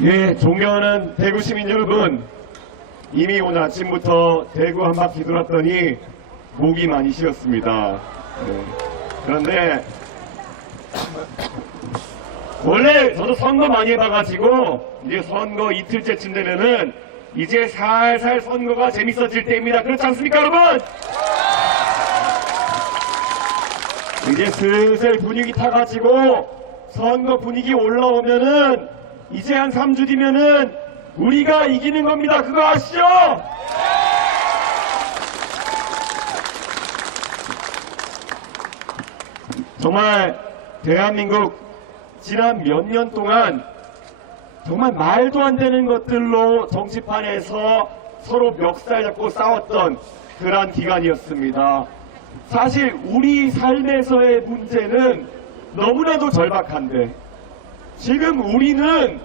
예, 존경하는 대구 시민 여러분, 이미 오늘 아침부터 대구 한 바퀴 돌았더니 목이 많이 쉬었습니다. 그런데 원래 저도 선거 많이 해봐가지고 이제 선거 이틀째쯤 되면은 이제 살살 선거가 재밌어질 때입니다. 그렇지 않습니까, 여러분? 이제 슬슬 분위기 타가지고 선거 분위기 올라오면은 이제 한 3주 뒤면은 우리가 이기는 겁니다. 그거 아시죠? 정말 대한민국 지난 몇 년 동안 정말 말도 안 되는 것들로 정치판에서 서로 멱살 잡고 싸웠던 그러한 기간이었습니다. 사실 우리 삶에서의 문제는 너무나도 절박한데 지금 우리는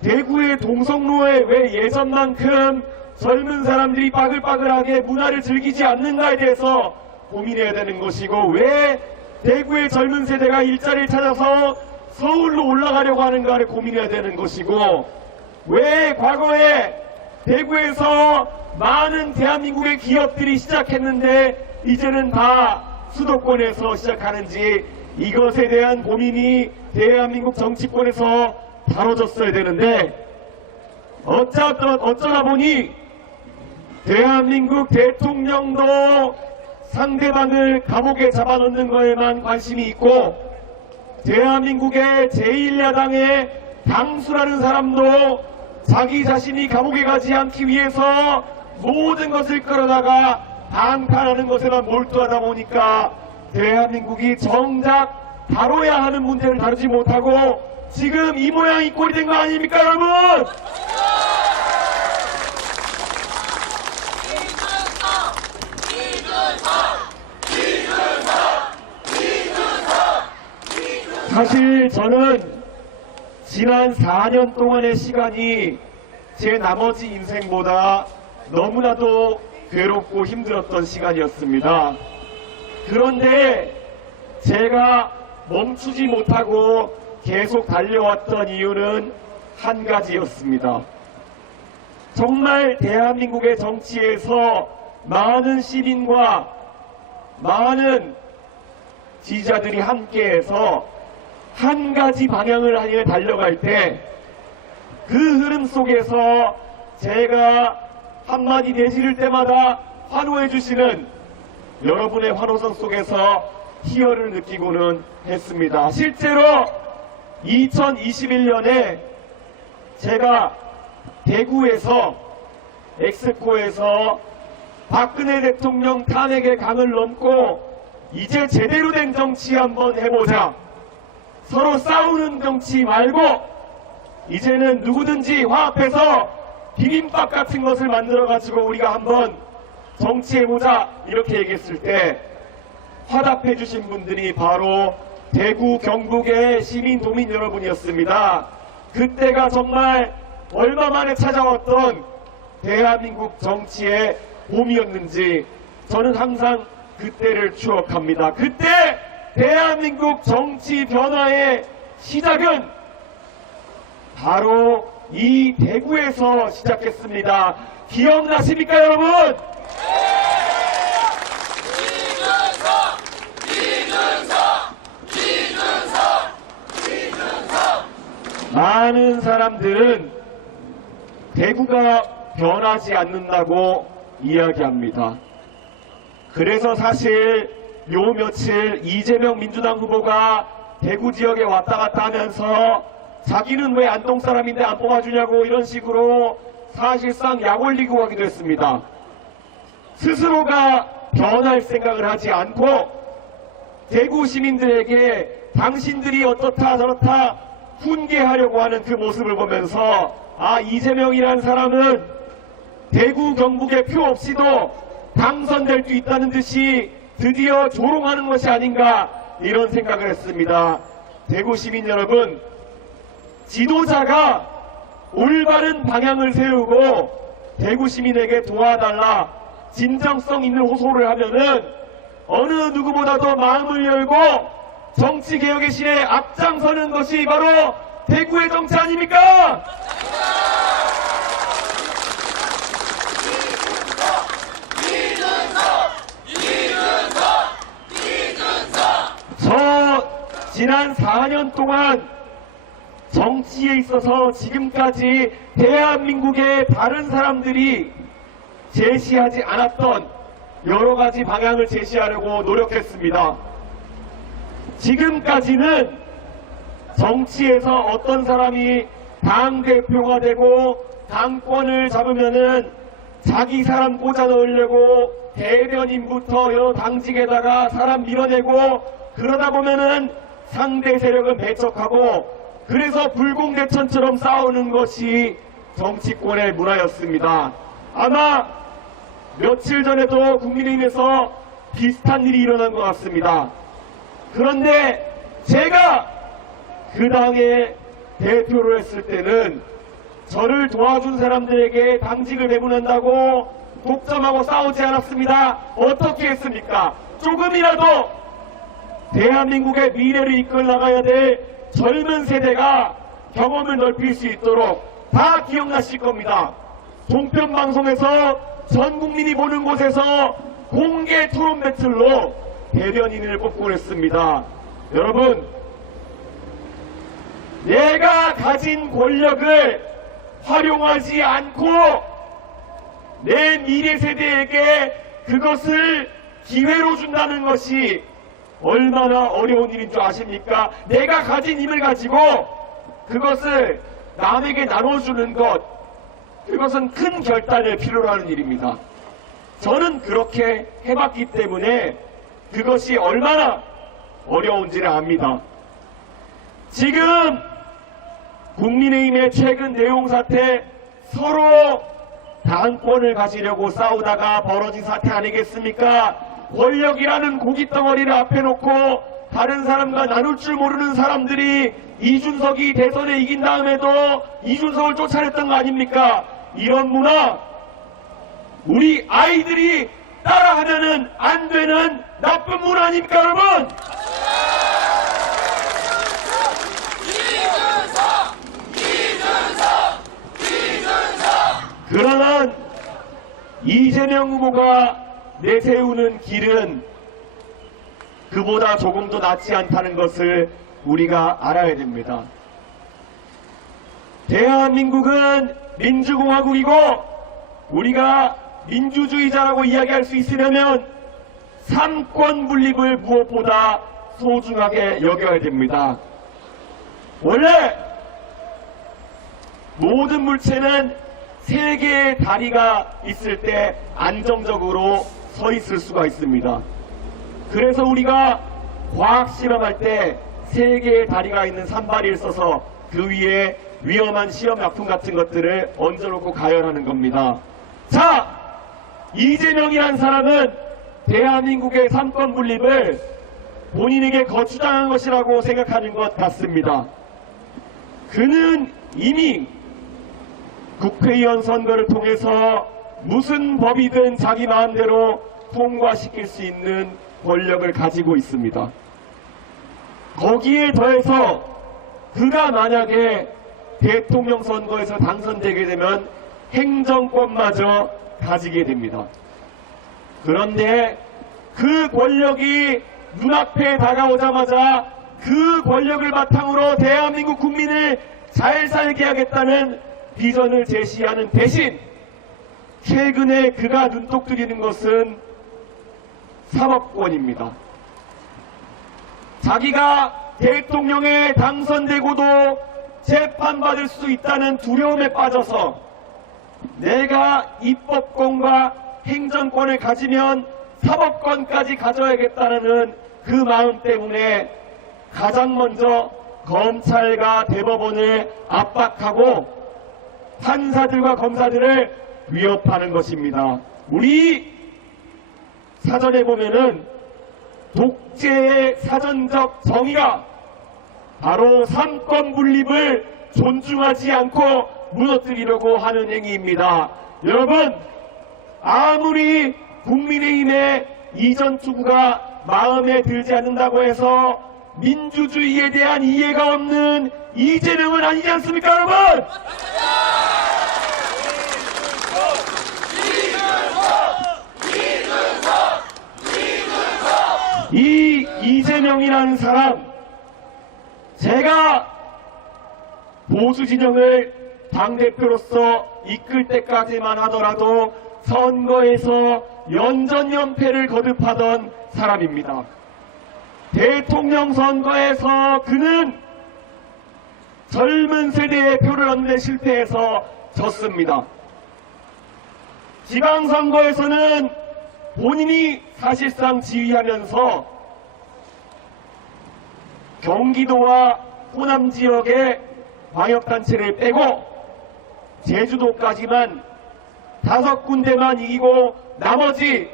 대구의 동성로에 왜 예전만큼 젊은 사람들이 빠글빠글하게 문화를 즐기지 않는가에 대해서 고민해야 되는 것이고, 왜 대구의 젊은 세대가 일자리를 찾아서 서울로 올라가려고 하는가를 고민해야 되는 것이고, 왜 과거에 대구에서 많은 대한민국의 기업들이 시작했는데 이제는 다 수도권에서 시작하는지, 이것에 대한 고민이 대한민국 정치권에서 다뤄졌어야 되는데 어쩌다 보니 대한민국 대통령도 상대방을 감옥에 잡아놓는 거에만 관심이 있고, 대한민국의 제1야당의 당수라는 사람도 자기 자신이 감옥에 가지 않기 위해서 모든 것을 끌어다가 방탄하는 것에만 몰두하다 보니까 대한민국이 정작 다뤄야 하는 문제를 다루지 못하고 지금 이 모양 이 꼴이 된 거 아닙니까, 여러분? 사실 저는 지난 4년 동안의 시간이 제 나머지 인생보다 너무나도 괴롭고 힘들었던 시간이었습니다. 그런데 제가 멈추지 못하고 계속 달려왔던 이유는 한 가지였습니다. 정말 대한민국의 정치에서 많은 시민과 많은 지지자들이 함께해서 한 가지 방향을 향해 달려갈 때 그 흐름 속에서 제가 한마디 내지를 때마다 환호해 주시는 여러분의 환호성 속에서 희열을 느끼고는 했습니다. 실제로 2021년에 제가 대구에서 엑스코에서 박근혜 대통령 탄핵의 강을 넘고 이제 제대로 된 정치 한번 해보자, 서로 싸우는 정치 말고 이제는 누구든지 화합해서 비빔밥 같은 것을 만들어가지고 우리가 한번 정치해보자, 이렇게 얘기했을 때 화답해 주신 분들이 바로 대구 경북의 시민 도민 여러분이었습니다. 그때가 정말 얼마 만에 찾아왔던 대한민국 정치의 봄이었는지 저는 항상 그때를 추억합니다. 그때 대한민국 정치 변화의 시작은 바로 이 대구에서 시작했습니다. 기억나십니까, 여러분? 많은 사람들은 대구가 변하지 않는다고 이야기합니다. 그래서 사실 요 며칠 이재명 민주당 후보가 대구 지역에 왔다 갔다 하면서 자기는 왜 안동 사람인데 안 뽑아주냐고 이런 식으로 사실상 약 올리고 하기도 했습니다. 스스로가 변할 생각을 하지 않고 대구 시민들에게 당신들이 어떻다 저렇다 훈계하려고 하는 그 모습을 보면서, 아, 이재명이라는 사람은 대구 경북의 표 없이도 당선될 수 있다는 듯이 드디어 조롱하는 것이 아닌가, 이런 생각을 했습니다. 대구 시민 여러분, 지도자가 올바른 방향을 세우고 대구 시민에게 도와달라 진정성 있는 호소를 하면은 어느 누구보다도 마음을 열고 정치개혁의 신에 앞장서는 것이 바로 대구의 정치 아닙니까? 저 지난 4년 동안 정치에 있어서 지금까지 대한민국의 다른 사람들이 제시하지 않았던 여러 가지 방향을 제시하려고 노력했습니다. 지금까지는 정치에서 어떤 사람이 당대표가 되고 당권을 잡으면은 자기 사람 꽂아 넣으려고 대변인부터 여러 당직에다가 사람 밀어내고 그러다 보면은 상대 세력은 배척하고 그래서 불공대천처럼 싸우는 것이 정치권의 문화였습니다. 아마 며칠 전에도 국민의힘에서 비슷한 일이 일어난 것 같습니다. 그런데 제가 그 당의 대표를 했을 때는 저를 도와준 사람들에게 당직을 배분한다고 독점하고 싸우지 않았습니다. 어떻게 했습니까? 조금이라도 대한민국의 미래를 이끌어 나가야 될 젊은 세대가 경험을 넓힐 수 있도록 다 기억나실 겁니다. 종편방송에서 전 국민이 보는 곳에서 공개 토론 배틀로 대변인을 뽑곤 했습니다. 여러분, 내가 가진 권력을 활용하지 않고 내 미래 세대에게 그것을 기회로 준다는 것이 얼마나 어려운 일인 줄 아십니까? 내가 가진 힘을 가지고 그것을 남에게 나눠주는 것, 그것은 큰 결단을 필요로 하는 일입니다. 저는 그렇게 해봤기 때문에 그것이 얼마나 어려운지를 압니다. 지금 국민의힘의 최근 내용 사태, 서로 당권을 가지려고 싸우다가 벌어진 사태 아니겠습니까? 권력이라는 고깃덩어리를 앞에 놓고 다른 사람과 나눌 줄 모르는 사람들이 이준석이 대선에 이긴 다음에도 이준석을 쫓아냈던 거 아닙니까? 이런 문화, 우리 아이들이 따라하면은 안 되는 나쁜 문화 아닙니까, 여러분? 그러나 이재명 후보가 내세우는 길은 그보다 조금 더 낫지 않다는 것을 우리가 알아야 됩니다. 대한민국은 민주공화국이고 우리가 민주주의자라고 이야기할 수 있으려면 삼권 분립을 무엇보다 소중하게 여겨야 됩니다. 원래 모든 물체는 세 개의 다리가 있을 때 안정적으로 서 있을 수가 있습니다. 그래서 우리가 과학 실험할 때 세 개의 다리가 있는 산발이를 써서 그 위에 위험한 시험약품 같은 것들을 얹어놓고 가열하는 겁니다. 자, 이재명이란 사람은 대한민국의 삼권 분립을 본인에게 거추장한 것이라고 생각하는 것 같습니다. 그는 이미 국회의원 선거를 통해서 무슨 법이든 자기 마음대로 통과시킬 수 있는 권력을 가지고 있습니다. 거기에 더해서 그가 만약에 대통령 선거에서 당선되게 되면 행정권마저 가지게 됩니다. 그런데 그 권력이 눈앞에 다가오자마자 그 권력을 바탕으로 대한민국 국민을 잘 살게 하겠다는 비전을 제시하는 대신 최근에 그가 눈독 들이는 것은 사법권입니다. 자기가 대통령에 당선되고도 재판받을 수 있다는 두려움에 빠져서 내가 입법권과 행정권을 가지면 사법권까지 가져야겠다는 그 마음 때문에 가장 먼저 검찰과 대법원을 압박하고 판사들과 검사들을 위협하는 것입니다. 우리 사전에 보면은 독재의 사전적 정의가 바로 삼권 분립을 존중하지 않고 무너뜨리려고 하는 행위입니다. 여러분, 아무리 국민의힘의 이전 투구가 마음에 들지 않는다고 해서 민주주의에 대한 이해가 없는 이재명은 아니지 않습니까, 여러분? 이 이재명이라는 사람, 제가 보수 진영을 당대표로서 이끌 때까지만 하더라도 선거에서 연전연패를 거듭하던 사람입니다. 대통령 선거에서 그는 젊은 세대의 표를 얻는 데 실패해서 졌습니다. 지방선거에서는 본인이 사실상 지휘하면서 경기도와 호남 지역의 광역단체를 빼고 제주도까지만 5군데만 이기고 나머지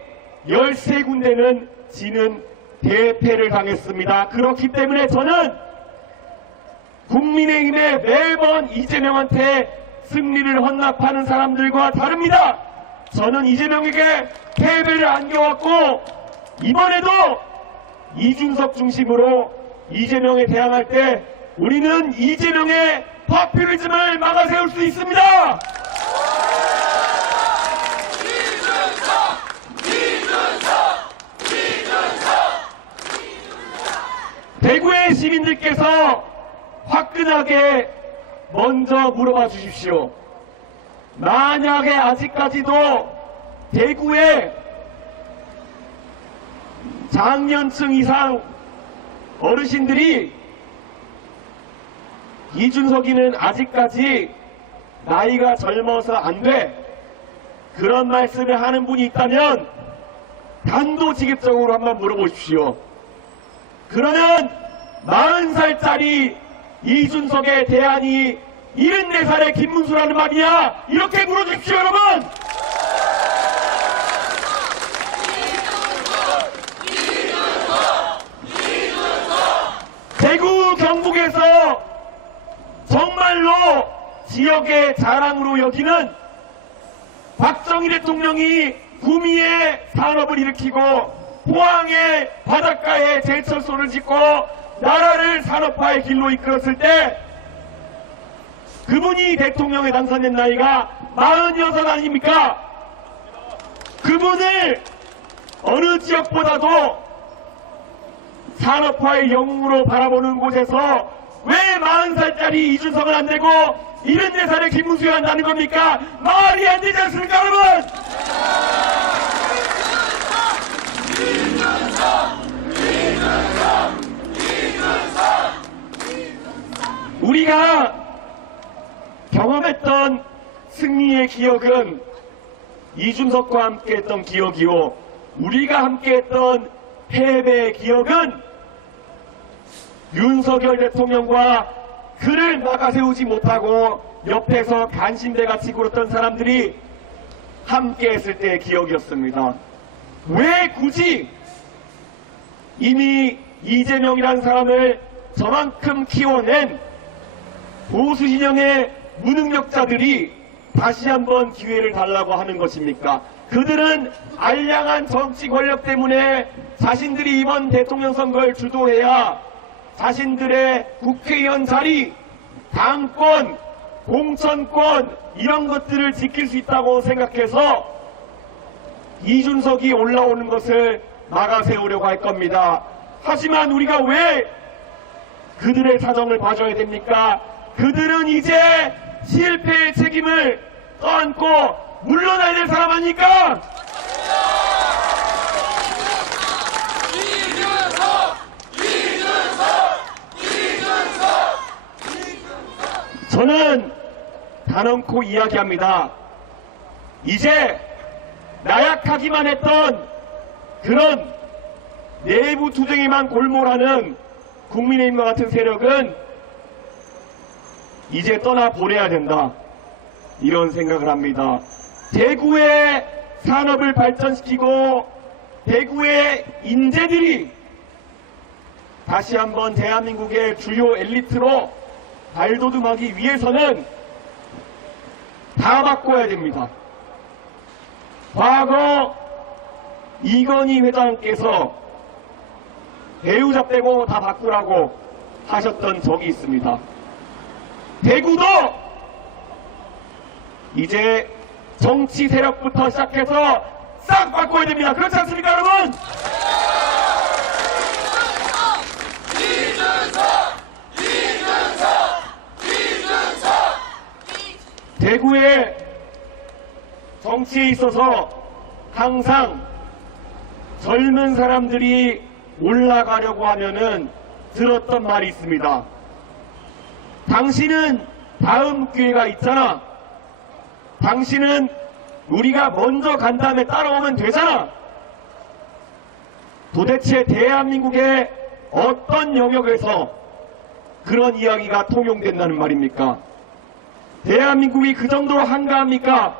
13군데는 지는 대패를 당했습니다. 그렇기 때문에 저는 국민의힘에 매번 이재명한테 승리를 헌납하는 사람들과 다릅니다. 저는 이재명에게 패배를 안겨왔고 이번에도 이준석 중심으로 이재명에 대항할 때 우리는 이재명의 파퓰리즘을 막아세울 수 있습니다. 대구의 시민들께서 화끈하게 먼저 물어봐 주십시오. 만약에 아직까지도 대구에 장년층 이상 어르신들이 이준석이는 아직까지 나이가 젊어서 안 돼, 그런 말씀을 하는 분이 있다면 단도직입적으로 한번 물어보십시오. 그러면 40살짜리 이준석의 대안이 74살의 김문수라는 말이야, 이렇게 물어주십시오, 여러분! 대구 경북에서 정말로 지역의 자랑으로 여기는 박정희 대통령이 구미에 산업을 일으키고 포항의 바닷가에 제철소를 짓고 나라를 산업화의 길로 이끌었을 때 그분이 대통령에 당선된 나이가 46 아닙니까? 그분을 어느 지역보다도 산업화의 영웅으로 바라보는 곳에서 왜 40살짜리 이준석은 안 되고 74살의 김문수가 한다는 겁니까? 말이 안 되지 않습니까, 여러분? 우리가 경험했던 승리의 기억은 이준석과 함께했던 기억이요, 우리가 함께했던 패배의 기억은 윤석열 대통령과 그를 막아세우지 못하고 옆에서 간신배같이 굴었던 사람들이 함께했을 때의 기억이었습니다. 왜 굳이 이미 이재명이라는 사람을 저만큼 키워낸 보수 진영의 무능력자들이 다시 한번 기회를 달라고 하는 것입니까? 그들은 알량한 정치 권력 때문에 자신들이 이번 대통령 선거를 주도해야 자신들의 국회의원 자리, 당권, 공천권 이런 것들을 지킬 수 있다고 생각해서 이준석이 올라오는 것을 막아세우려고 할 겁니다. 하지만 우리가 왜 그들의 사정을 봐줘야 됩니까? 그들은 이제 실패의 책임을 떠안고 물러나야 될 사람 아닙니까? 저는 단언코 이야기합니다. 이제 나약하기만 했던 그런 내부 투쟁에만 골몰하는 국민의힘과 같은 세력은 이제 떠나보내야 된다, 이런 생각을 합니다. 대구의 산업을 발전시키고 대구의 인재들이 다시 한번 대한민국의 주요 엘리트로 발돋움하기 위해서는 다 바꿔야 됩니다. 과거 이건희 회장께서 배우자 빼고 다 바꾸라고 하셨던 적이 있습니다. 대구도 이제 정치 세력부터 시작해서 싹 바꿔야 됩니다. 그렇지 않습니까, 여러분? 대구의 정치에 있어서 항상 젊은 사람들이 올라가려고 하면은 들었던 말이 있습니다. 당신은 다음 기회가 있잖아. 당신은 우리가 먼저 간 다음에 따라오면 되잖아. 도대체 대한민국의 어떤 영역에서 그런 이야기가 통용된다는 말입니까? 대한민국이 그 정도로 한가합니까?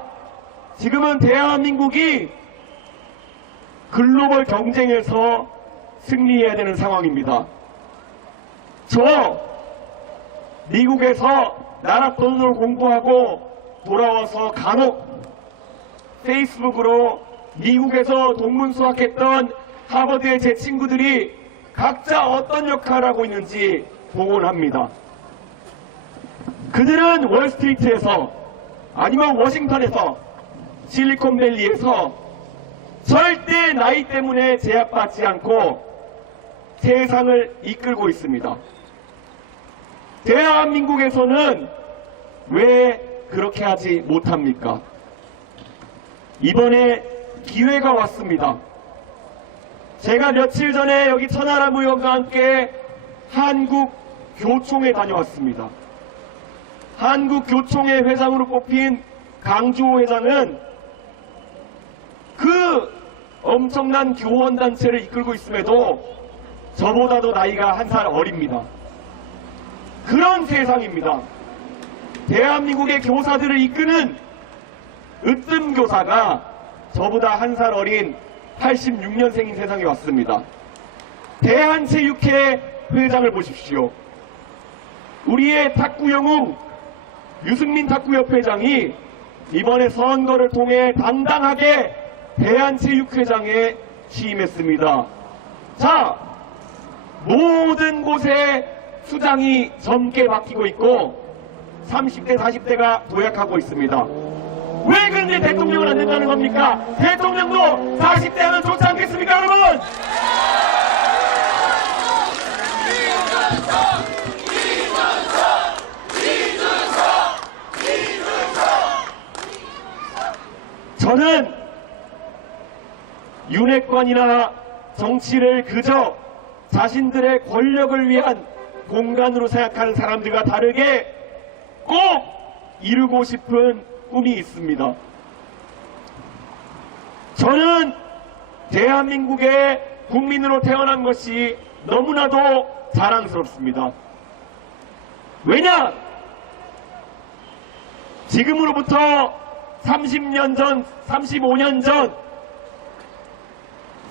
지금은 대한민국이 글로벌 경쟁에서 승리해야 되는 상황입니다. 저 미국에서 나라 돈으로 공부하고 돌아와서 간혹 페이스북으로 미국에서 동문 수학했던 하버드의 제 친구들이 각자 어떤 역할을 하고 있는지 보곤 합니다. 그들은 월스트리트에서 아니면 워싱턴에서 실리콘밸리에서 절대 나이 때문에 제약받지 않고 세상을 이끌고 있습니다. 대한민국에서는 왜 그렇게 하지 못합니까? 이번에 기회가 왔습니다. 제가 며칠 전에 여기 천하람 의원과 함께 한국교총에 다녀왔습니다. 한국교총회 회장으로 뽑힌 강주호 회장은 그 엄청난 교원단체를 이끌고 있음에도 저보다도 나이가 한 살 어립니다. 그런 세상입니다. 대한민국의 교사들을 이끄는 으뜸교사가 저보다 한 살 어린 86년생인 세상에 왔습니다. 대한체육회 회장을 보십시오. 우리의 탁구 영웅 유승민 탁구협회장이 이번에 선거를 통해 당당하게 대한체육회장에 취임했습니다. 자, 모든 곳에 수장이 젊게 바뀌고 있고 30대, 40대가 도약하고 있습니다. 왜 그런데 대통령은 안 된다는 겁니까? 대통령도 40대 하면 좋지 않겠습니까, 여러분? 저는 윤핵관이나 정치를 그저 자신들의 권력을 위한 공간으로 생각하는 사람들과 다르게 꼭 이루고 싶은 꿈이 있습니다. 저는 대한민국의 국민으로 태어난 것이 너무나도 자랑스럽습니다. 왜냐? 지금으로부터 30년 전, 35년 전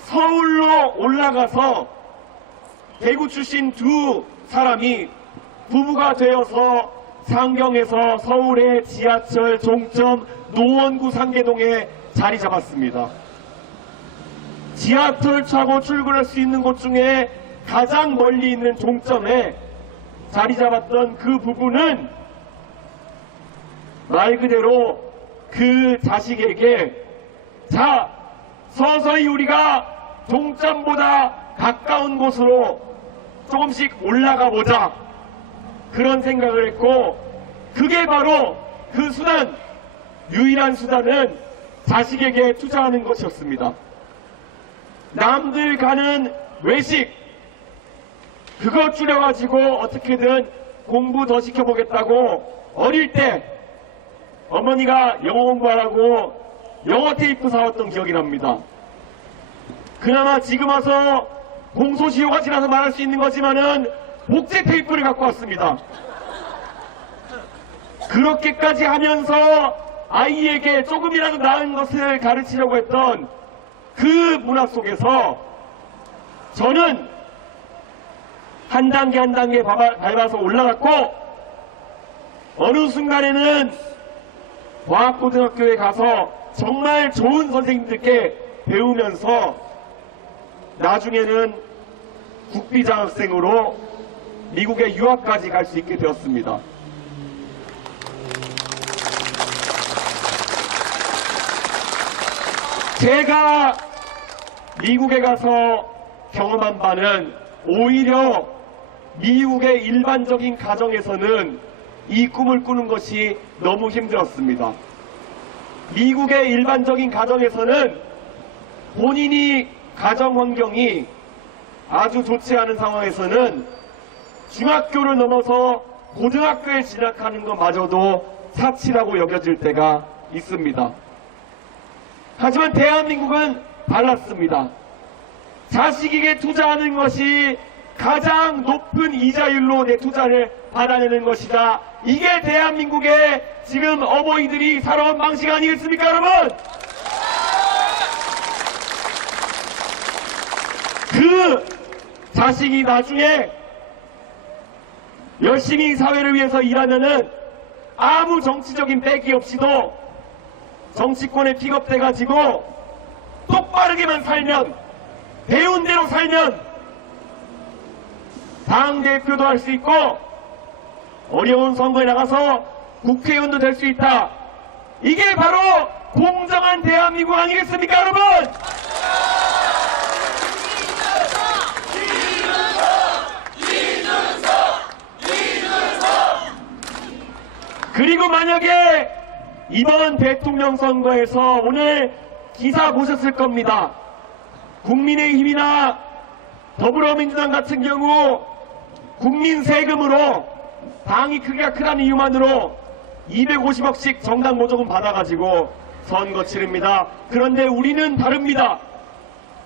서울로 올라가서 대구 출신 두 사람이 부부가 되어서 상경에서 서울의 지하철 종점 노원구 상계동에 자리 잡았습니다. 지하철 타고 출근할 수 있는 곳 중에 가장 멀리 있는 종점에 자리 잡았던 그 부부는 말 그대로 그 자식에게 자, 서서히 우리가 종점보다 가까운 곳으로 조금씩 올라가 보자. 그런 생각을 했고 그게 바로 그 수단, 유일한 수단은 자식에게 투자하는 것이었습니다. 남들 가는 외식 그거 줄여가지고 어떻게든 공부 더 시켜보겠다고 어릴 때 어머니가 영어 공부하라고 영어 테이프 사왔던 기억이 납니다. 그나마 지금 와서 공소시효가 지나서 말할 수 있는 거지만은 복제 테이프를 갖고 왔습니다. 그렇게까지 하면서 아이에게 조금이라도 나은 것을 가르치려고 했던 그 문화 속에서 저는 한 단계 한 단계 밟아서 올라갔고 어느 순간에는 과학고등학교에 가서 정말 좋은 선생님들께 배우면서 나중에는 국비자 학생으로 미국에 유학까지 갈 수 있게 되었습니다. 제가 미국에 가서 경험한 바는 오히려 미국의 일반적인 가정에서는 이 꿈을 꾸는 것이 너무 힘들었습니다. 미국의 일반적인 가정에서는 본인이 가정 환경이 아주 좋지 않은 상황에서는 중학교를 넘어서 고등학교에 진학하는 것마저도 사치라고 여겨질 때가 있습니다. 하지만 대한민국은 달랐습니다. 자식에게 투자하는 것이 가장 높은 이자율로 내 투자를 받아내는 것이다. 이게 대한민국의 지금 어머니들이 살아온 방식 아니겠습니까, 여러분? 그 자식이 나중에 열심히 사회를 위해서 일하면은 아무 정치적인 빼기 없이도 정치권에 픽업돼가지고 똑바르게만 살면, 배운 대로 살면 당대표도 할 수 있고 어려운 선거에 나가서 국회의원도 될 수 있다. 이게 바로 공정한 대한민국 아니겠습니까, 여러분? 그리고 만약에 이번 대통령 선거에서 오늘 기사 보셨을 겁니다. 국민의힘이나 더불어민주당 같은 경우 국민 세금으로 당이 크기가 크다는 이유만으로 250억씩 정당 보조금 받아가지고 선거 치릅니다. 그런데 우리는 다릅니다.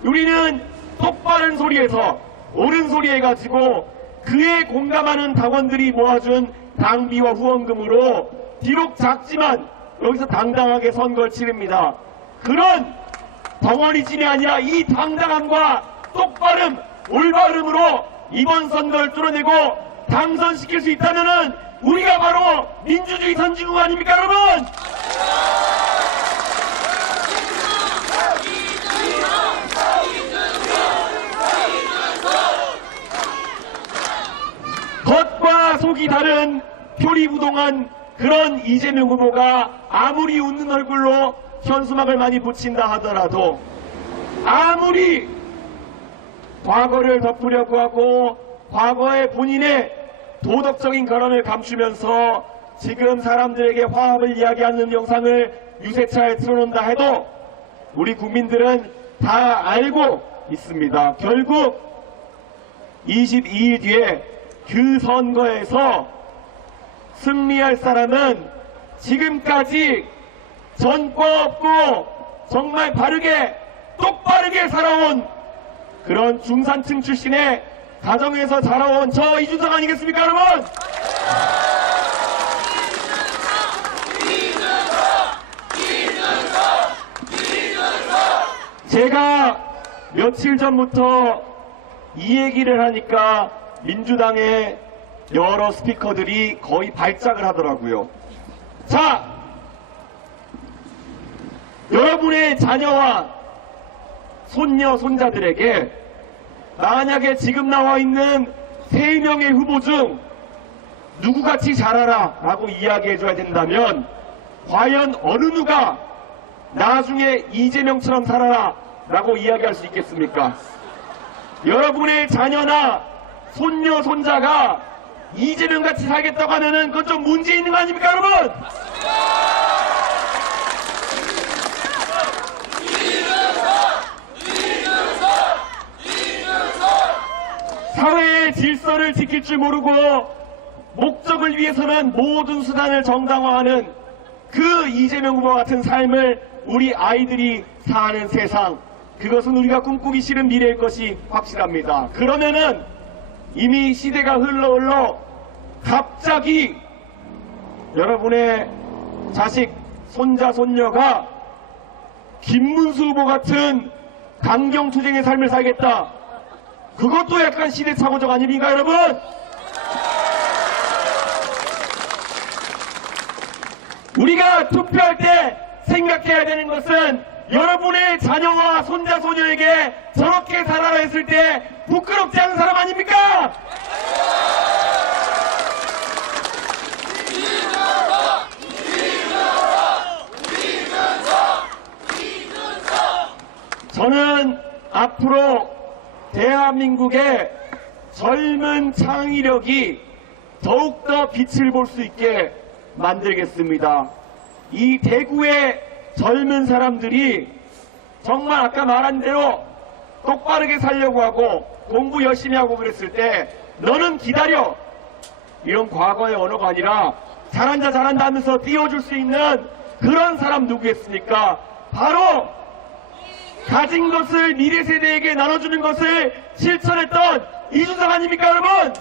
우리는 똑바른 소리에서 옳은 소리 해가지고 그에 공감하는 당원들이 모아준 당비와 후원금으로 비록 작지만 여기서 당당하게 선거를 치릅니다. 그런 덩어리진이 아니라 이 당당함과 똑바름, 올바름으로 이번 선거를 뚫어내고 당선시킬 수 있다면은 우리가 바로 민주주의 선진국 아닙니까, 여러분? 겉과 속이 다른 표리부동한 그런 이재명 후보가 아무리 웃는 얼굴로 현수막을 많이 붙인다 하더라도, 아무리 과거를 덮으려고 하고 과거의 본인의 도덕적인 결함을 감추면서 지금 사람들에게 화합을 이야기하는 영상을 유세차에 틀어놓는다 해도 우리 국민들은 다 알고 있습니다. 결국 22일 뒤에 그 선거에서 승리할 사람은 지금까지 전과 없고 정말 바르게 똑바르게 살아온 그런 중산층 출신의 가정에서 자라온 저 이준석 아니겠습니까, 여러분? 제가 며칠 전부터 이 얘기를 하니까 민주당의 여러 스피커들이 거의 발작을 하더라고요. 자, 여러분의 자녀와 손녀, 손자들에게 만약에 지금 나와 있는 3명의 후보 중 누구같이 자라라 라고 이야기해줘야 된다면 과연 어느 누가 나중에 이재명처럼 살아라 라고 이야기할 수 있겠습니까? 여러분의 자녀나 손녀, 손자가 이재명같이 살겠다고 하면은 그건 좀 문제 있는 거 아닙니까, 여러분? 사회의 질서를 지킬 줄 모르고 목적을 위해서는 모든 수단을 정당화하는 그 이재명 후보 같은 삶을 우리 아이들이 사는 세상, 그것은 우리가 꿈꾸기 싫은 미래일 것이 확실합니다. 그러면은 이미 시대가 흘러 갑자기 여러분의 자식, 손자, 손녀가 김문수 후보 같은 강경투쟁의 삶을 살겠다. 그것도 약간 시대착오적 아닙니까, 여러분? 우리가 투표할 때 생각해야 되는 것은 여러분의 자녀와 손자, 손녀에게 저렇게 살아라 했을 때 부끄럽지 않은 사람 아닙니까? 저는 앞으로 대한민국의 젊은 창의력이 더욱더 빛을 볼 수 있게 만들겠습니다. 이 대구의 젊은 사람들이 정말 아까 말한 대로 똑바르게 살려고 하고 공부 열심히 하고 그랬을 때 너는 기다려, 이런 과거의 언어가 아니라 잘한다 잘한다 하면서 띄워줄 수 있는 그런 사람 누구겠습니까? 바로 가진 것을 미래 세대에게 나눠주는 것을 실천했던 이준석 아닙니까, 여러분?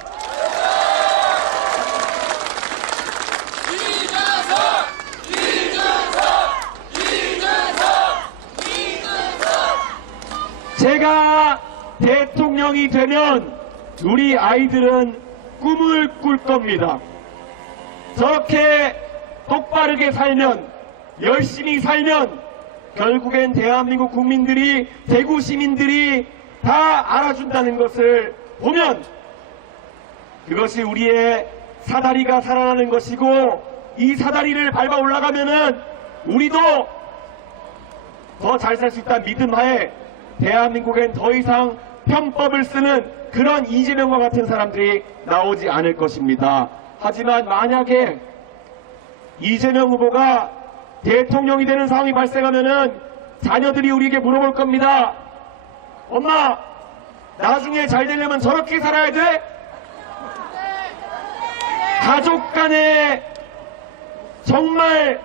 제가 대통령이 되면 우리 아이들은 꿈을 꿀 겁니다. 저렇게 똑바르게 살면, 열심히 살면 결국엔 대한민국 국민들이, 대구 시민들이 다 알아준다는 것을 보면 그것이 우리의 사다리가 살아나는 것이고, 이 사다리를 밟아 올라가면은 우리도 더 잘 살 수 있다는 믿음 하에 대한민국엔 더 이상 편법을 쓰는 그런 이재명과 같은 사람들이 나오지 않을 것입니다. 하지만 만약에 이재명 후보가 대통령이 되는 상황이 발생하면은 자녀들이 우리에게 물어볼 겁니다. 엄마, 나중에 잘 되려면 저렇게 살아야 돼? 가족 간에 정말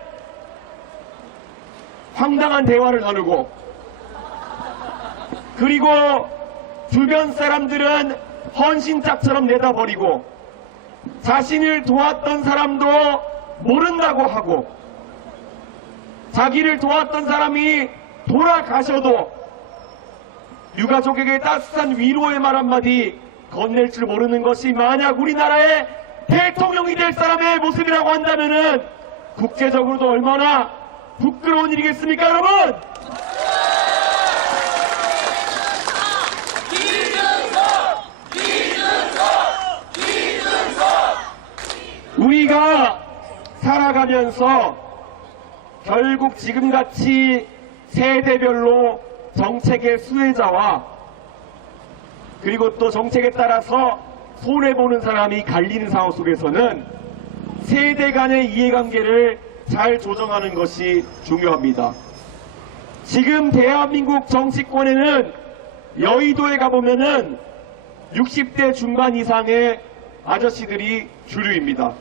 황당한 대화를 나누고, 그리고 주변 사람들은 헌신짝처럼 내다버리고, 자신을 도왔던 사람도 모른다고 하고, 자기를 도왔던 사람이 돌아가셔도 유가족에게 따스한 위로의 말 한마디 건넬 줄 모르는 것이 만약 우리나라의 대통령이 될 사람의 모습이라고 한다면은 국제적으로도 얼마나 부끄러운 일이겠습니까, 여러분? 우리가 살아가면서 결국 지금같이 세대별로 정책의 수혜자와 그리고 또 정책에 따라서 손해보는 사람이 갈리는 상황 속에서는 세대 간의 이해관계를 잘 조정하는 것이 중요합니다. 지금 대한민국 정치권에는 여의도에 가보면은 60대 중반 이상의 아저씨들이 주류입니다.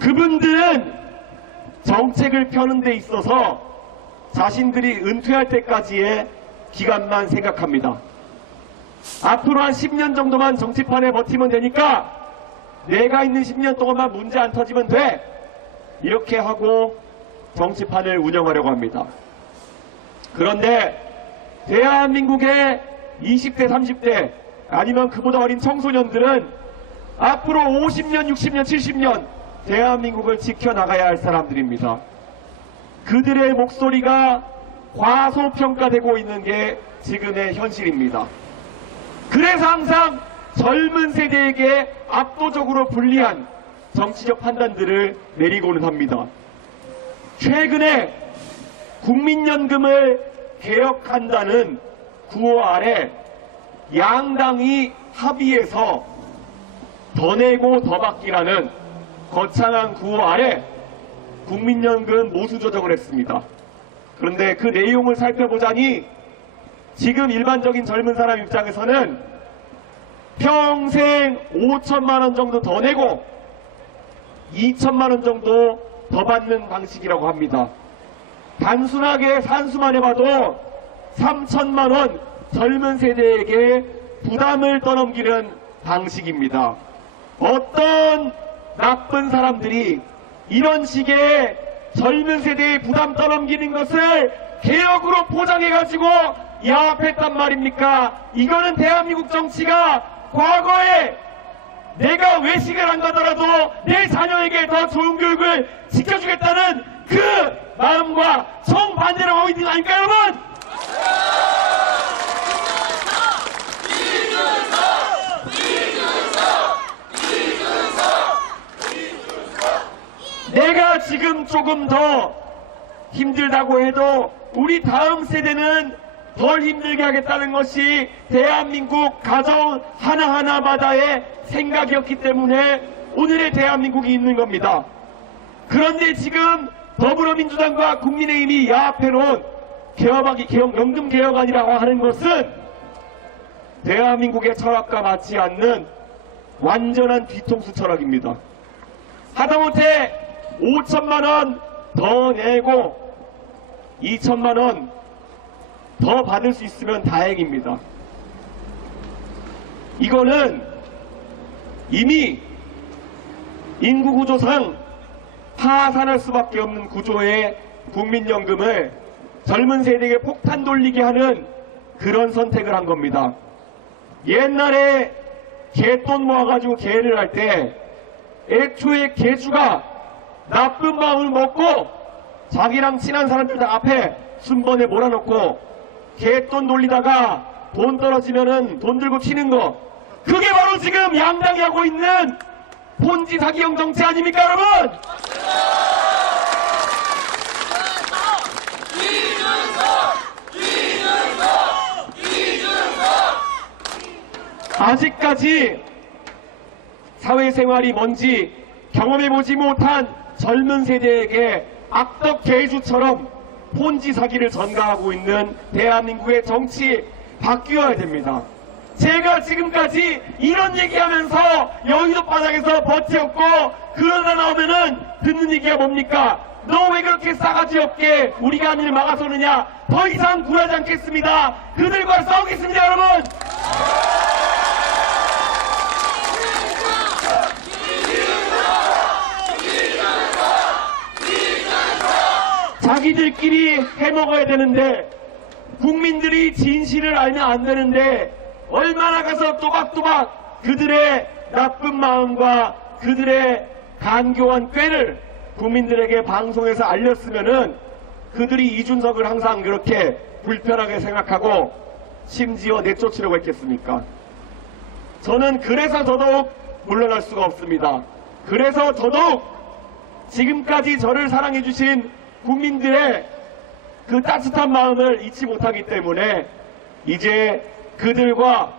그분들은 정책을 펴는 데 있어서 자신들이 은퇴할 때까지의 기간만 생각합니다. 앞으로 한 10년 정도만 정치판에 버티면 되니까 내가 있는 10년 동안만 문제 안 터지면 돼, 이렇게 하고 정치판을 운영하려고 합니다. 그런데 대한민국의 20대, 30대 아니면 그보다 어린 청소년들은 앞으로 50년, 60년, 70년 대한민국을 지켜나가야 할 사람들입니다. 그들의 목소리가 과소평가되고 있는 게 지금의 현실입니다. 그래서 항상 젊은 세대에게 압도적으로 불리한 정치적 판단들을 내리고는 합니다. 최근에 국민연금을 개혁한다는 구호 아래 양당이 합의해서 더 내고 더 받기라는 거창한 구호 아래 국민연금 모수 조정을 했습니다. 그런데 그 내용을 살펴보자니 지금 일반적인 젊은 사람 입장에서는 평생 5천만 원 정도 더 내고 2천만 원 정도 더 받는 방식이라고 합니다. 단순하게 산수만 해봐도 3천만 원 젊은 세대에게 부담을 떠넘기는 방식입니다. 어떤 나쁜 사람들이 이런 식의 젊은 세대의 부담 떠넘기는 것을 개혁으로 포장해가지고 야합했단 말입니까? 이거는 대한민국 정치가 과거에 내가 외식을 안 가더라도 내 자녀에게 더 좋은 교육을 지켜주겠다는 그 마음과 정반대로 하고 있는 거 아닙니까, 여러분? 내가 지금 조금 더 힘들다고 해도 우리 다음 세대는 덜 힘들게 하겠다는 것이 대한민국 가정 하나하나마다의 생각이었기 때문에 오늘의 대한민국이 있는 겁니다. 그런데 지금 더불어민주당과 국민의힘이 야합해놓은 연금개혁안이라고 하는 것은 대한민국의 철학과 맞지 않는 완전한 뒤통수 철학입니다. 하다못해 5천만 원 더 내고 2천만 원 더 받을 수 있으면 다행입니다. 이거는 이미 인구구조상 파산할 수밖에 없는 구조의 국민연금을 젊은 세대에게 폭탄 돌리게 하는 그런 선택을 한 겁니다. 옛날에 개돈 모아가지고 개를 할 때 애초에 개주가 나쁜 마음을 먹고 자기랑 친한 사람들 앞에 순번에 몰아넣고 개돈 돌리다가 돈 떨어지면은 돈 들고 튀는 거, 그게 바로 지금 양당이 하고 있는 폰지 사기형 정치 아닙니까, 여러분? 아직까지 사회생활이 뭔지 경험해보지 못한 젊은 세대에게 악덕 개주처럼 폰지 사기를 전가하고 있는 대한민국의 정치 바뀌어야 됩니다. 제가 지금까지 이런 얘기하면서 여의도 바닥에서 버텼고, 그러다 나오면은 듣는 얘기가 뭡니까? 너 왜 그렇게 싸가지 없게 우리가 하는 일 막아서느냐? 더 이상 굴하지 않겠습니다. 그들과 싸우겠습니다, 여러분! 자기들끼리 해먹어야 되는데 국민들이 진실을 알면 안 되는데 얼마나 가서 또박또박 그들의 나쁜 마음과 그들의 간교한 꾀를 국민들에게 방송에서 알렸으면은 그들이 이준석을 항상 그렇게 불편하게 생각하고 심지어 내쫓으려고 했겠습니까? 저는 그래서 더더욱 물러날 수가 없습니다. 그래서 더더욱 지금까지 저를 사랑해 주신 국민들의 그 따뜻한 마음을 잊지 못하기 때문에 이제 그들과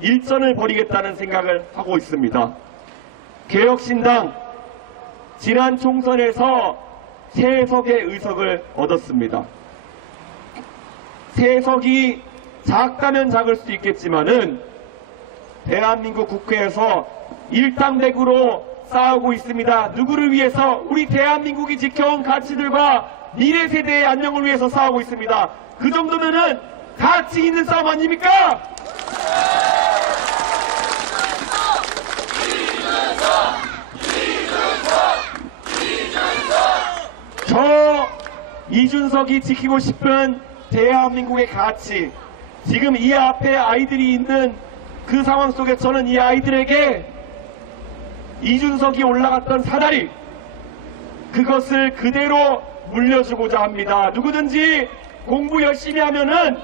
일전을 벌이겠다는 생각을 하고 있습니다. 개혁신당 지난 총선에서 3석의 의석을 얻었습니다. 3석이 작다면 작을 수 있겠지만은 대한민국 국회에서 일당백으로 싸우고 있습니다. 누구를 위해서? 우리 대한민국이 지켜온 가치들과 미래 세대의 안녕을 위해서 싸우고 있습니다. 그 정도면은 가치 있는 싸움 아닙니까? 저 이준석이 지키고 싶은 대한민국의 가치, 지금 이 앞에 아이들이 있는 그 상황 속에 저는 이 아이들에게 이준석이 올라갔던 사다리, 그것을 그대로 물려주고자 합니다. 누구든지 공부 열심히 하면은,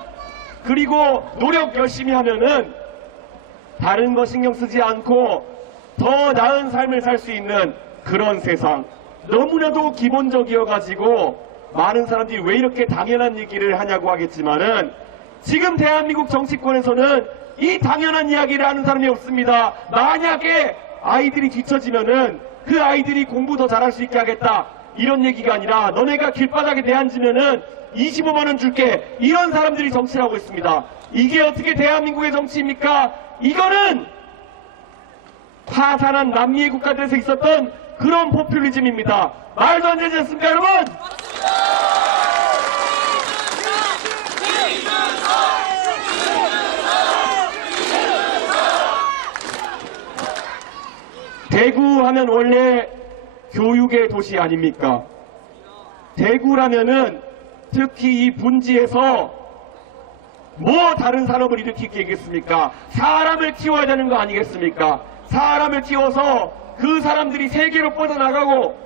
그리고 노력 열심히 하면은 다른 거 신경 쓰지 않고 더 나은 삶을 살 수 있는 그런 세상, 너무나도 기본적이어가지고 많은 사람들이 왜 이렇게 당연한 얘기를 하냐고 하겠지만은 지금 대한민국 정치권에서는 이 당연한 이야기를 하는 사람이 없습니다. 만약에 아이들이 뒤처지면은 그 아이들이 공부 더 잘할 수 있게 하겠다, 이런 얘기가 아니라 너네가 길바닥에 내앉으면은 25만 원 줄게, 이런 사람들이 정치를 하고 있습니다. 이게 어떻게 대한민국의 정치입니까? 이거는 파산한 남미의 국가들에서 있었던 그런 포퓰리즘입니다. 말도 안 되지 않습니까, 여러분? 대구 하면 원래 교육의 도시 아닙니까? 대구라면은 특히 이 분지에서 뭐 다른 산업을 일으키겠습니까? 사람을 키워야 되는 거 아니겠습니까? 사람을 키워서 그 사람들이 세계로 뻗어나가고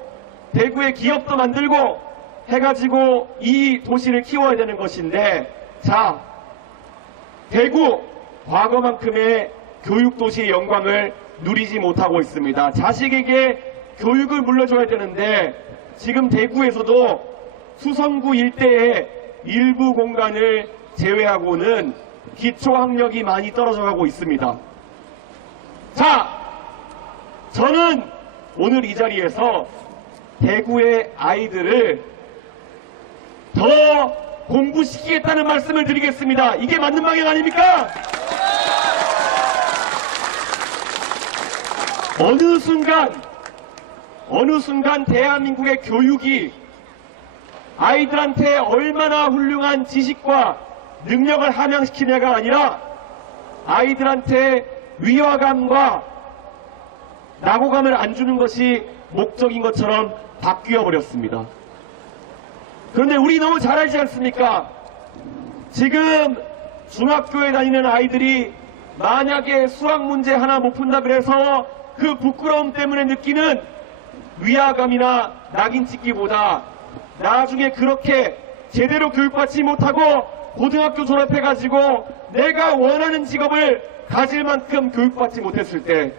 대구에 기업도 만들고 해가지고 이 도시를 키워야 되는 것인데, 자, 대구 과거만큼의 교육도시의 영광을 누리지 못하고 있습니다. 자식에게 교육을 물려줘야 되는데 지금 대구에서도 수성구 일대의 일부 공간을 제외하고는 기초학력이 많이 떨어져 가고 있습니다. 자, 저는 오늘 이 자리에서 대구의 아이들을 더 공부시키겠다는 말씀을 드리겠습니다. 이게 맞는 방향 아닙니까? 어느 순간 대한민국의 교육이 아이들한테 얼마나 훌륭한 지식과 능력을 함양시키냐가 아니라 아이들한테 위화감과 낙오감을 안 주는 것이 목적인 것처럼 바뀌어 버렸습니다. 그런데 우리 너무 잘 알지 않습니까? 지금 중학교에 다니는 아이들이 만약에 수학 문제 하나 못 푼다 그래서 그 부끄러움 때문에 느끼는 위화감이나 낙인 찍기보다 나중에 그렇게 제대로 교육받지 못하고 고등학교 졸업해가지고 내가 원하는 직업을 가질 만큼 교육받지 못했을 때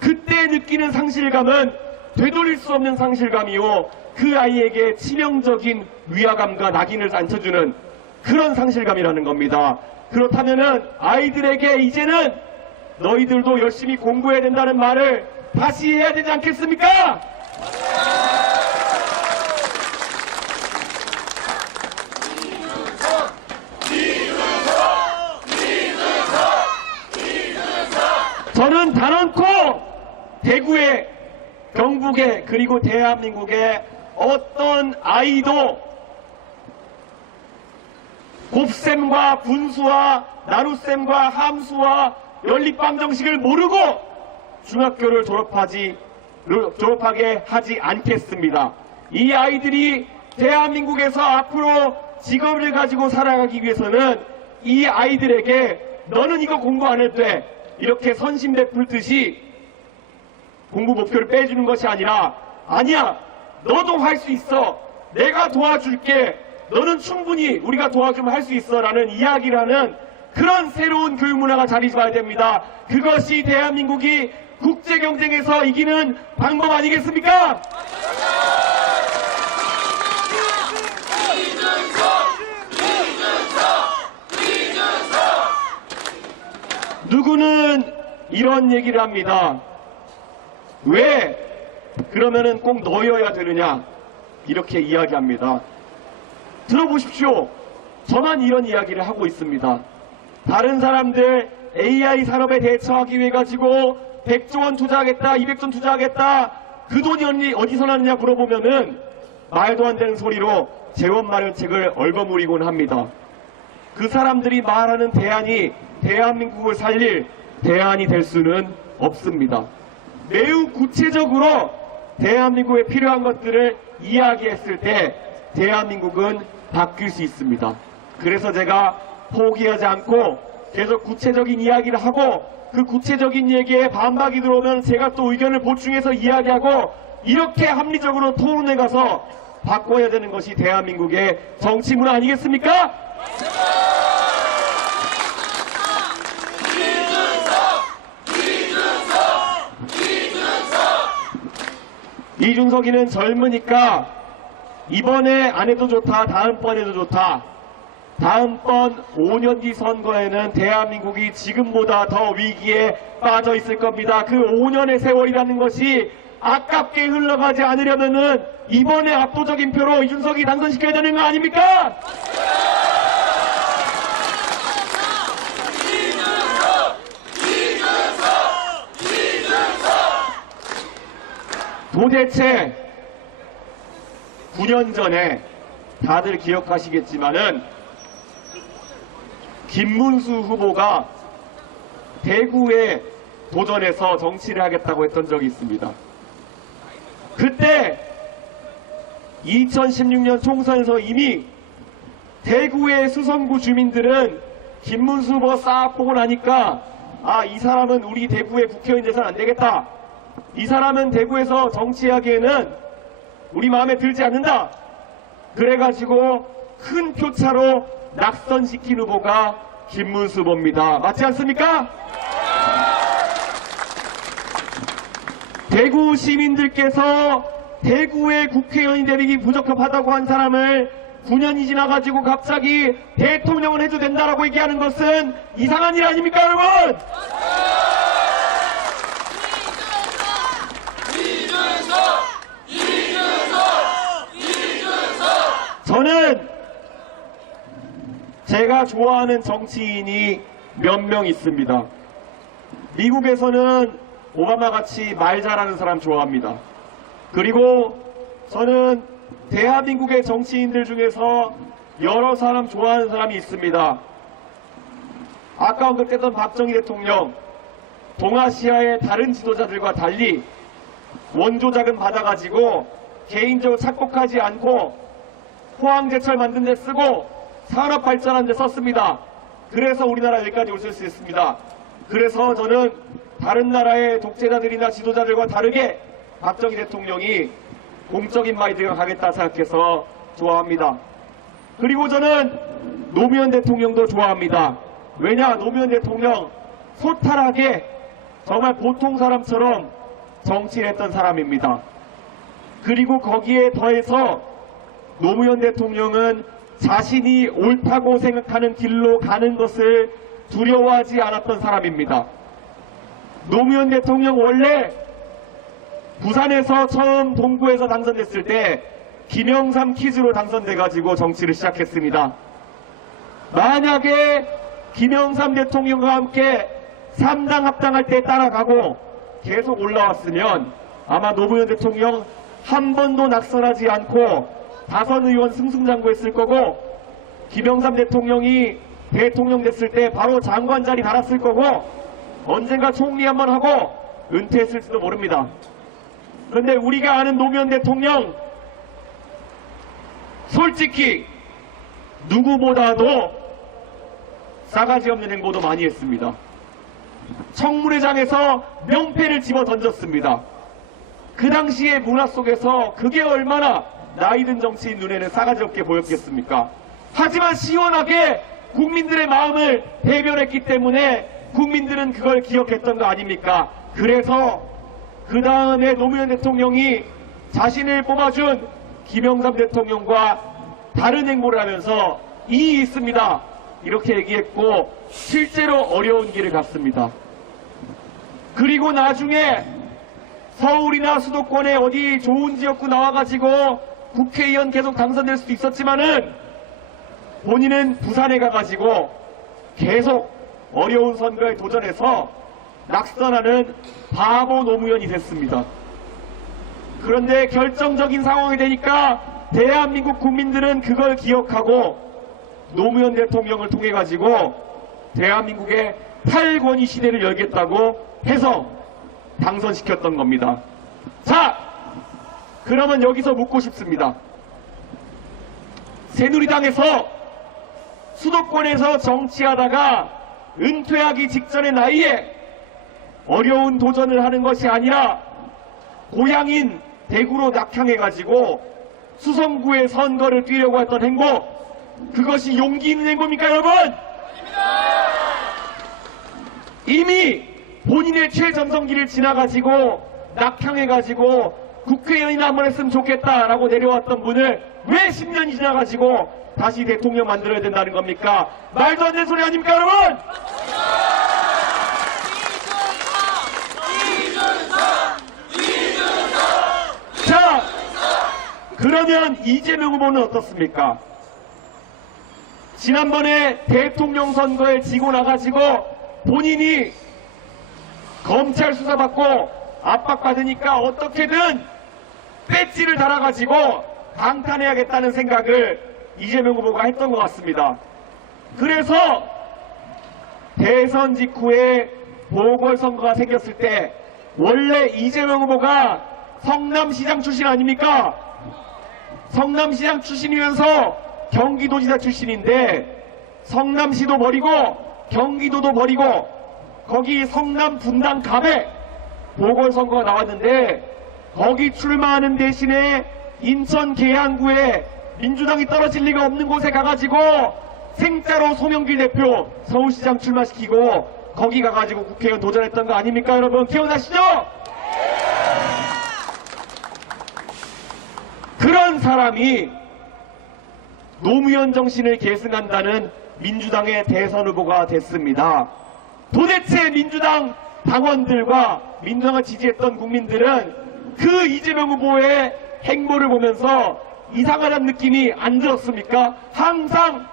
그때 느끼는 상실감은 되돌릴 수 없는 상실감이요, 그 아이에게 치명적인 위화감과 낙인을 앉혀주는 그런 상실감이라는 겁니다. 그렇다면은 아이들에게 이제는 너희들도 열심히 공부해야 된다는 말을 다시 해야 되지 않겠습니까? 저는 단언코 대구의, 경북의, 그리고 대한민국의 어떤 아이도 곱셈과 분수와 나눗셈과 함수와 연립방정식을 모르고 중학교를 졸업하게 하지 않겠습니다. 이 아이들이 대한민국에서 앞으로 직업을 가지고 살아가기 위해서는 이 아이들에게 너는 이거 공부 안 해도 돼, 이렇게 선심 베풀듯이 공부 목표를 빼주는 것이 아니라, 아니야, 너도 할 수 있어, 내가 도와줄게, 너는 충분히 우리가 도와주면 할 수 있어 라는 이야기를 하는 그런 새로운 교육 문화가 자리 잡아야 됩니다. 그것이 대한민국이 국제 경쟁에서 이기는 방법 아니겠습니까? 누구는 이런 얘기를 합니다. 왜 그러면은 꼭 너여야 되느냐, 이렇게 이야기합니다. 들어보십시오. 저만 이런 이야기를 하고 있습니다. 다른 사람들 AI 산업에 대처하기 위해 가지고 100조 원 투자하겠다, 200조 투자하겠다, 그 돈이 어디서 나느냐 물어보면은 말도 안 되는 소리로 재원 마련책을 얽어무리곤 합니다. 그 사람들이 말하는 대안이 대한민국을 살릴 대안이 될 수는 없습니다. 매우 구체적으로 대한민국에 필요한 것들을 이야기했을 때 대한민국은 바뀔 수 있습니다. 그래서 제가 포기하지 않고 계속 구체적인 이야기를 하고, 그 구체적인 얘기에 반박이 들어오면 제가 또 의견을 보충해서 이야기하고, 이렇게 합리적으로 토론해 가서 바꿔야 되는 것이 대한민국의 정치 문화 아니겠습니까? 이준석이는 젊으니까 이번에 안 해도 좋다, 다음번에도 좋다. 다음번 5년 뒤 선거에는 대한민국이 지금보다 더 위기에 빠져 있을 겁니다. 그 5년의 세월이라는 것이 아깝게 흘러가지 않으려면은 이번에 압도적인 표로 이준석이 당선시켜야 되는 거 아닙니까? 도대체 9년 전에 다들 기억하시겠지만은 김문수 후보가 대구에 도전해서 정치를 하겠다고 했던 적이 있습니다. 그때 2016년 총선에서 이미 대구의 수성구 주민들은 김문수 후보 싹 보고 나니까, 아, 이 사람은 우리 대구의 국회의원 돼서는 안 되겠다, 이 사람은 대구에서 정치하기에는 우리 마음에 들지 않는다, 그래가지고 큰 표차로 낙선시킨 후보가 김문수 후보입니다. 맞지 않습니까? 대구 시민들께서 대구의 국회의원이 되기 부적합하다고 한 사람을 9년이 지나가지고 갑자기 대통령을 해도 된다라고 얘기하는 것은 이상한 일 아닙니까, 여러분? 저는 제가 좋아하는 정치인이 몇 명 있습니다. 미국에서는 오바마 같이 말 잘하는 사람 좋아합니다. 그리고 저는 대한민국의 정치인들 중에서 여러 사람 좋아하는 사람이 있습니다. 아까 언급했던 박정희 대통령, 동아시아의 다른 지도자들과 달리 원조 자금 받아가지고 개인적으로 착복하지 않고 포항제철 만든 데 쓰고 산업 발전하는 데 썼습니다. 그래서 우리나라 여기까지 올 수 있습니다. 그래서 저는 다른 나라의 독재자들이나 지도자들과 다르게 박정희 대통령이 공적인 마인드가 가겠다 생각해서 좋아합니다. 그리고 저는 노무현 대통령도 좋아합니다. 왜냐, 노무현 대통령 소탈하게 정말 보통 사람처럼 정치를 했던 사람입니다. 그리고 거기에 더해서 노무현 대통령은 자신이 옳다고 생각하는 길로 가는 것을 두려워하지 않았던 사람입니다. 노무현 대통령 원래 부산에서 처음 동구에서 당선됐을 때 김영삼 퀴즈로 당선돼가지고 정치를 시작했습니다. 만약에 김영삼 대통령과 함께 3당 합당할 때 따라가고 계속 올라왔으면 아마 노무현 대통령 한 번도 낙선하지 않고 다선 의원 승승장구했을 거고, 김영삼 대통령이 대통령 됐을 때 바로 장관 자리 달았을 거고, 언젠가 총리 한번 하고 은퇴했을지도 모릅니다. 그런데 우리가 아는 노무현 대통령, 솔직히 누구보다도 싸가지 없는 행보도 많이 했습니다. 청문회장에서 명패를 집어 던졌습니다. 그 당시의 문화 속에서 그게 얼마나 나이든 정치인 눈에는 싸가지 없게 보였겠습니까? 하지만 시원하게 국민들의 마음을 대변했기 때문에 국민들은 그걸 기억했던 거 아닙니까? 그래서 그 다음에 노무현 대통령이 자신을 뽑아준 김영삼 대통령과 다른 행보를 하면서 이의 있습니다, 이렇게 얘기했고 실제로 어려운 길을 갔습니다. 그리고 나중에 서울이나 수도권에 어디 좋은 지역구 나와가지고 국회의원 계속 당선될 수도 있었지만은 본인은 부산에 가가지고 계속 어려운 선거에 도전해서 낙선하는 바보 노무현이 됐습니다. 그런데 결정적인 상황이 되니까 대한민국 국민들은 그걸 기억하고 노무현 대통령을 통해 가지고 대한민국의 탈권위 시대를 열겠다고 해서 당선시켰던 겁니다. 자, 그러면 여기서 묻고 싶습니다. 새누리당에서 수도권에서 정치하다가 은퇴하기 직전의 나이에 어려운 도전을 하는 것이 아니라 고향인 대구로 낙향해가지고 수성구의 선거를 뛰려고 했던 행보, 그것이 용기 있는 행보입니까, 여러분? 이미 본인의 최전성기를 지나가지고 낙향해가지고 국회의원이나 한번 했으면 좋겠다라고 내려왔던 분을 왜 10년이 지나가지고 다시 대통령 만들어야 된다는 겁니까? 말도 안 되는 소리 아닙니까, 여러분? 자, 그러면 이재명 후보는 어떻습니까? 지난번에 대통령 선거에 지고 나가지고 본인이 검찰 수사받고 압박받으니까 어떻게든 배지를 달아가지고 강탄해야겠다는 생각을 이재명 후보가 했던 것 같습니다. 그래서 대선 직후에 보궐선거가 생겼을 때 원래 이재명 후보가 성남시장 출신 아닙니까? 성남시장 출신이면서 경기도지사 출신인데 성남시도 버리고 경기도도 버리고 거기 성남 분당 갑에 보궐선거가 나왔는데 거기 출마하는 대신에 인천 계양구에 민주당이 떨어질 리가 없는 곳에 가가지고 생짜로 송영길 대표 서울시장 출마시키고 거기 가가지고 국회의원 도전했던 거 아닙니까, 여러분? 기억나시죠? 사람이 노무현 정신을 계승한다는 민주당의 대선 후보가 됐습니다. 도대체 민주당 당원들과 민주당을 지지했던 국민들은 그 이재명 후보의 행보를 보면서 이상하다는 느낌이 안 들었습니까? 항상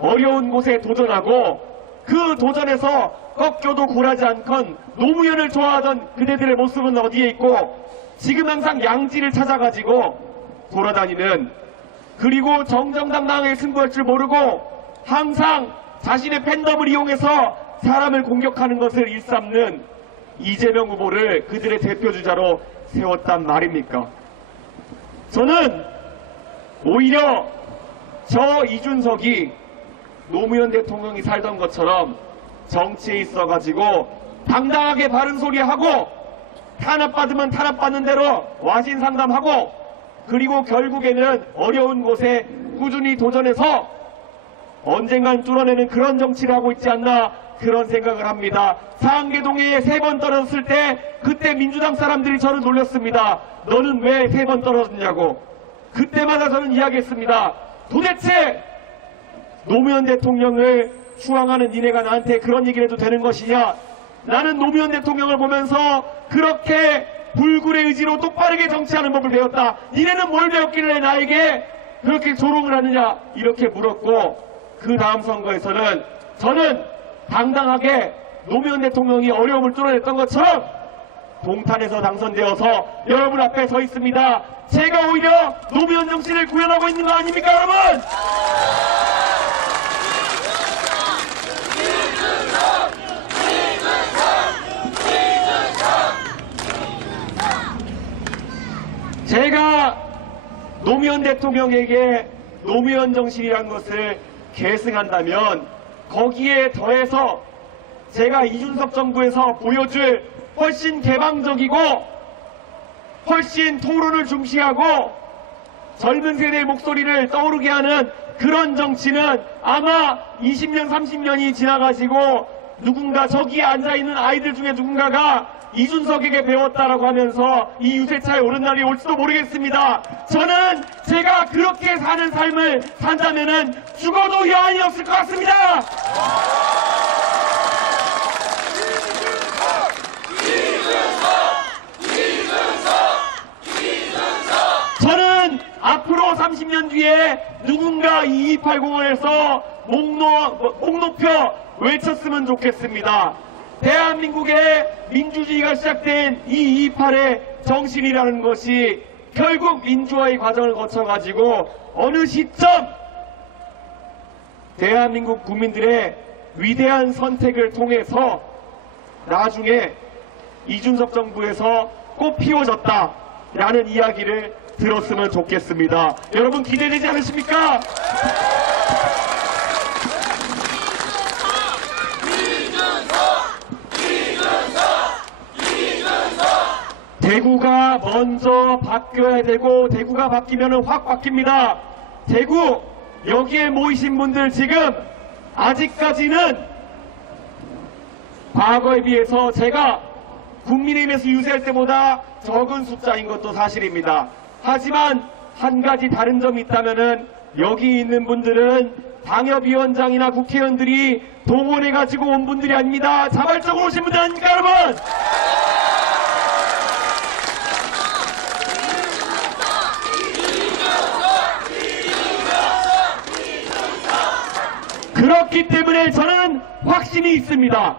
어려운 곳에 도전하고 그 도전에서 꺾여도 굴하지 않건 노무현을 좋아하던 그대들의 모습은 어디에 있고 지금 항상 양지를 찾아가지고 돌아다니는, 그리고 정정당당하게 승부할 줄 모르고 항상 자신의 팬덤을 이용해서 사람을 공격하는 것을 일삼는 이재명 후보를 그들의 대표주자로 세웠단 말입니까? 저는 오히려 저 이준석이 노무현 대통령이 살던 것처럼 정치에 있어가지고 당당하게 바른 소리하고 탄압받으면 탄압받는 대로 와신 상담하고, 그리고 결국에는 어려운 곳에 꾸준히 도전해서 언젠간 뚫어내는 그런 정치를 하고 있지 않나, 그런 생각을 합니다. 상계동에 3번 떨어졌을 때 그때 민주당 사람들이 저를 놀렸습니다. 너는 왜 3번 떨어졌냐고. 그때마다 저는 이야기했습니다. 도대체 노무현 대통령을 추앙하는 니네가 나한테 그런 얘기를 해도 되는 것이냐. 나는 노무현 대통령을 보면서 그렇게 불굴의 의지로 똑바르게 정치하는 법을 배웠다. 니네는 뭘 배웠길래 나에게 그렇게 조롱을 하느냐, 이렇게 물었고, 그 다음 선거에서는 저는 당당하게 노무현 대통령이 어려움을 뚫어냈던 것처럼 동탄에서 당선되어서 여러분 앞에 서 있습니다. 제가 오히려 노무현 정신을 구현하고 있는 거 아닙니까, 여러분? 제가 노무현 대통령에게 노무현 정신이라는 것을 계승한다면 거기에 더해서 제가 이준석 정부에서 보여줄 훨씬 개방적이고 훨씬 토론을 중시하고 젊은 세대의 목소리를 떠오르게 하는 그런 정치는 아마 20년, 30년이 지나가지고 누군가 저기에 앉아있는 아이들 중에 누군가가 이준석에게 배웠다라고 하면서 이 유세차에 오른 날이 올지도 모르겠습니다. 저는 제가 그렇게 사는 삶을 산다면은 죽어도 여한이 없을 것 같습니다. 저는 앞으로 30년 뒤에 누군가 2280원에서 목 높여 외쳤으면 좋겠습니다. 대한민국의 민주주의가 시작된 이 228의 정신이라는 것이 결국 민주화의 과정을 거쳐가지고 어느 시점 대한민국 국민들의 위대한 선택을 통해서 나중에 이준석 정부에서 꽃 피워졌다라는 이야기를 들었으면 좋겠습니다. 여러분 기대되지 않으십니까? 대구가 먼저 바뀌어야 되고 대구가 바뀌면 확 바뀝니다. 대구 여기에 모이신 분들 지금 아직까지는 과거에 비해서 제가 국민의힘에서 유세할 때보다 적은 숫자인 것도 사실입니다. 하지만 한 가지 다른 점이 있다면은 여기 있는 분들은 당협위원장이나 국회의원들이 동원해가지고 온 분들이 아닙니다. 자발적으로 오신 분들 아닙니까, 여러분? 그렇기 때문에 저는 확신이 있습니다.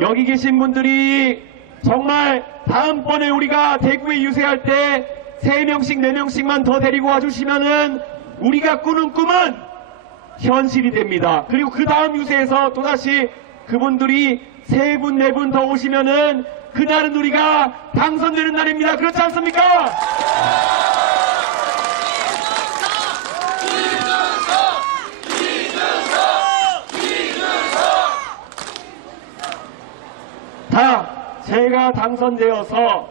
여기 계신 분들이 정말 다음번에 우리가 대구에 유세할 때 3명씩 4명씩만 더 데리고 와주시면은 우리가 꾸는 꿈은 현실이 됩니다. 그리고 그 다음 유세에서 또다시 그분들이 3분 4분 더 오시면은 그날은 우리가 당선되는 날입니다. 그렇지 않습니까? 제가 당선되어서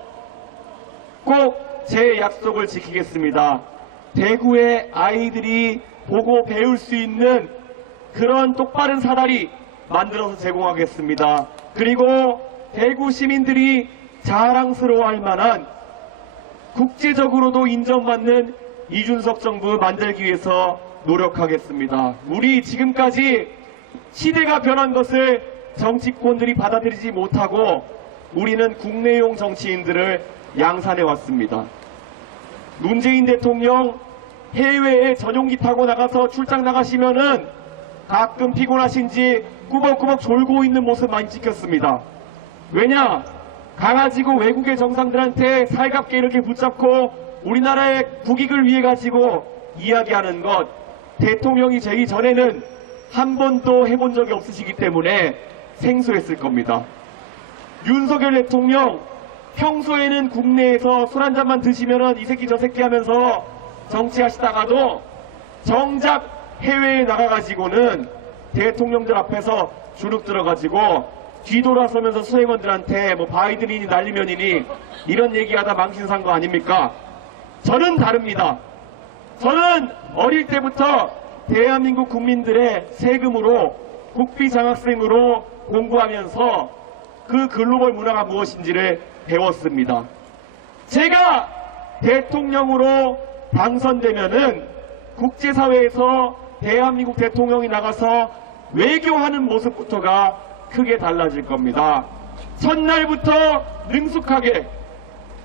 꼭 제 약속을 지키겠습니다. 대구의 아이들이 보고 배울 수 있는 그런 똑바른 사다리 만들어서 제공하겠습니다. 그리고 대구 시민들이 자랑스러워할 만한 국제적으로도 인정받는 이준석 정부 만들기 위해서 노력하겠습니다. 우리 지금까지 시대가 변한 것을 정치권들이 받아들이지 못하고 우리는 국내용 정치인들을 양산해 왔습니다. 문재인 대통령 해외에 전용기 타고 나가서 출장 나가시면은 가끔 피곤하신지 꾸벅꾸벅 졸고 있는 모습 많이 찍혔습니다. 왜냐? 강아지고 외국의 정상들한테 살갑게 이렇게 붙잡고 우리나라의 국익을 위해 가지고 이야기하는 것, 대통령이 되기 전에는 한 번도 해본 적이 없으시기 때문에 생소했을 겁니다. 윤석열 대통령 평소에는 국내에서 술 한 잔만 드시면은 이 새끼 저 새끼 하면서 정치하시다가도 정작 해외에 나가가지고는 대통령들 앞에서 주눅 들어가지고 뒤돌아서면서 수행원들한테 뭐 바이든이니 날리면이니 이런 얘기하다 망신산 거 아닙니까? 저는 다릅니다. 저는 어릴 때부터 대한민국 국민들의 세금으로 국비 장학생으로 공부하면서 그 글로벌 문화가 무엇인지를 배웠습니다. 제가 대통령으로 당선되면은 국제사회에서 대한민국 대통령이 나가서 외교하는 모습부터가 크게 달라질 겁니다. 첫날부터 능숙하게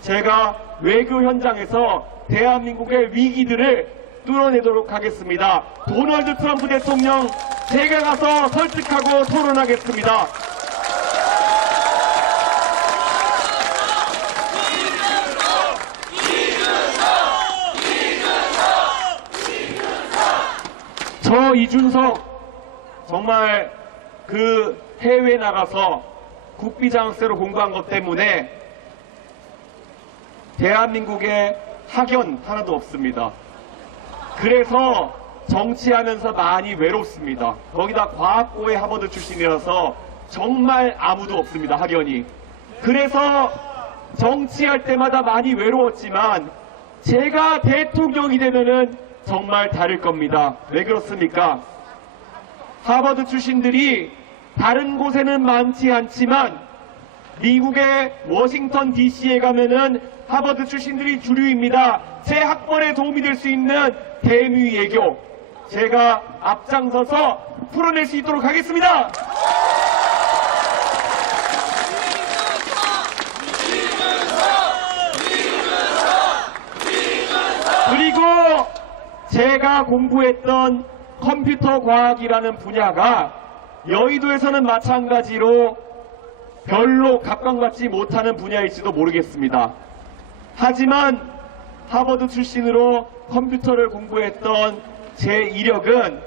제가 외교 현장에서 대한민국의 위기들을 뚫어내도록 하겠습니다. 도널드 트럼프 대통령 제가 가서 설득하고 토론하겠습니다. 저 이준석 정말 그 해외 나가서 국비장학생으로 공부한 것 때문에 대한민국에 학연 하나도 없습니다. 그래서 정치하면서 많이 외롭습니다. 거기다 과학고의 하버드 출신이라서 정말 아무도 없습니다. 학연이. 그래서 정치할 때마다 많이 외로웠지만 제가 대통령이 되면은 정말 다를 겁니다. 왜 그렇습니까? 하버드 출신들이 다른 곳에는 많지 않지만 미국의 워싱턴 DC에 가면은 하버드 출신들이 주류입니다. 제 학벌에 도움이 될 수 있는 대미 외교 제가 앞장서서 풀어낼 수 있도록 하겠습니다. 그리고 제가 공부했던 컴퓨터 과학이라는 분야가 여의도에서는 마찬가지로 별로 각광받지 못하는 분야일지도 모르겠습니다. 하지만 하버드 출신으로 컴퓨터를 공부했던 제 이력은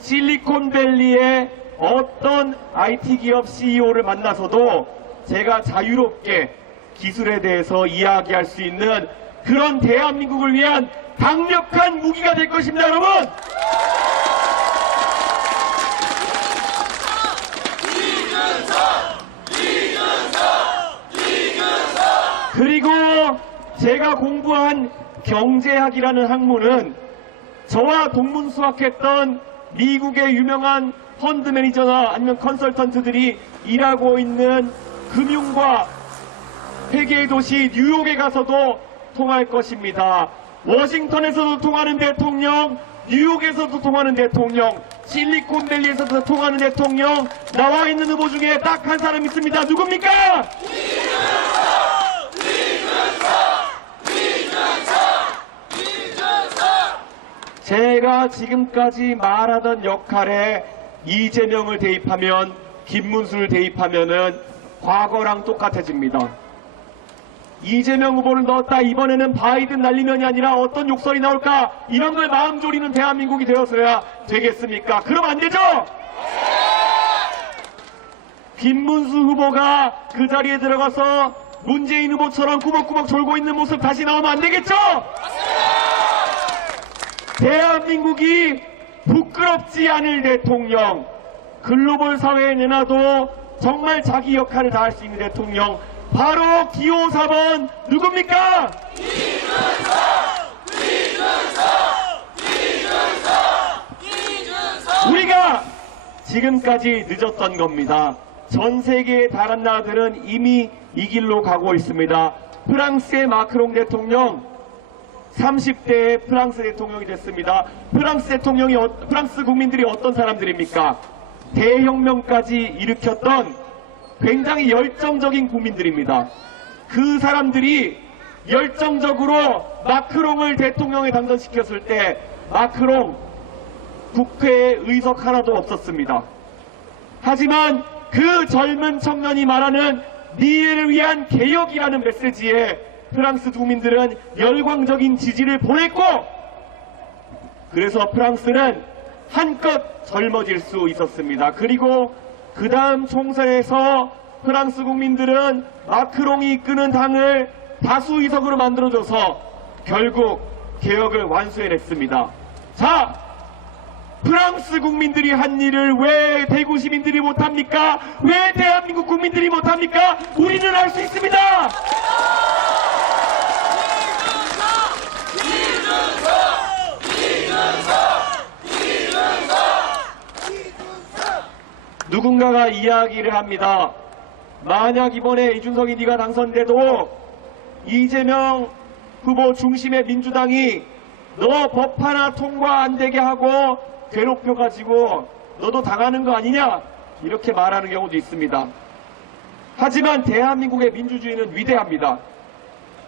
실리콘밸리의 어떤 IT 기업 CEO를 만나서도 제가 자유롭게 기술에 대해서 이야기할 수 있는 그런 대한민국을 위한 강력한 무기가 될 것입니다, 여러분! 그리고 제가 공부한 경제학이라는 학문은 저와 동문수학했던 미국의 유명한 펀드 매니저나 아니면 컨설턴트들이 일하고 있는 금융과 회계의 도시 뉴욕에 가서도 통할 것입니다. 워싱턴에서도 통하는 대통령, 뉴욕에서도 통하는 대통령, 실리콘밸리에서도 통하는 대통령, 나와 있는 후보 중에 딱 한 사람 있습니다. 누굽니까? 제가 지금까지 말하던 역할에 이재명을 대입하면, 김문수를 대입하면은 과거랑 똑같아집니다. 이재명 후보를 넣었다, 이번에는 바이든 날리면이 아니라 어떤 욕설이 나올까, 이런 걸 마음 졸이는 대한민국이 되어서야 되겠습니까? 그럼 안 되죠? 김문수 후보가 그 자리에 들어가서 문재인 후보처럼 꾸벅꾸벅 졸고 있는 모습 다시 나오면 안 되겠죠? 대한민국이 부끄럽지 않을 대통령, 글로벌 사회에 내놔도 정말 자기 역할을 다할 수 있는 대통령, 바로 기호 4번 누굽니까? 우리가 지금까지 늦었던 겁니다. 전 세계의 다른 나라들은 이미 이 길로 가고 있습니다. 프랑스의 마크롱 대통령 30대의 프랑스 대통령이 됐습니다. 프랑스 국민들이 어떤 사람들입니까? 대혁명까지 일으켰던 굉장히 열정적인 국민들입니다. 그 사람들이 열정적으로 마크롱을 대통령에 당선시켰을 때 마크롱 국회에 의석 하나도 없었습니다. 하지만 그 젊은 청년이 말하는 미래를 위한 개혁이라는 메시지에 프랑스 국민들은 열광적인 지지를 보냈고, 그래서 프랑스는 한껏 젊어질 수 있었습니다. 그리고 그 다음 총선에서 프랑스 국민들은 마크롱이 이끄는 당을 다수 의석으로 만들어줘서 결국 개혁을 완수해냈습니다. 자, 프랑스 국민들이 한 일을 왜 대구 시민들이 못합니까? 왜 대한민국 국민들이 못합니까? 우리는 할 수 있습니다! 누군가가 이야기를 합니다. 만약 이번에 이준석이 네가 당선돼도 이재명 후보 중심의 민주당이 너 법 하나 통과 안 되게 하고 괴롭혀가지고 너도 당하는 거 아니냐? 이렇게 말하는 경우도 있습니다. 하지만 대한민국의 민주주의는 위대합니다.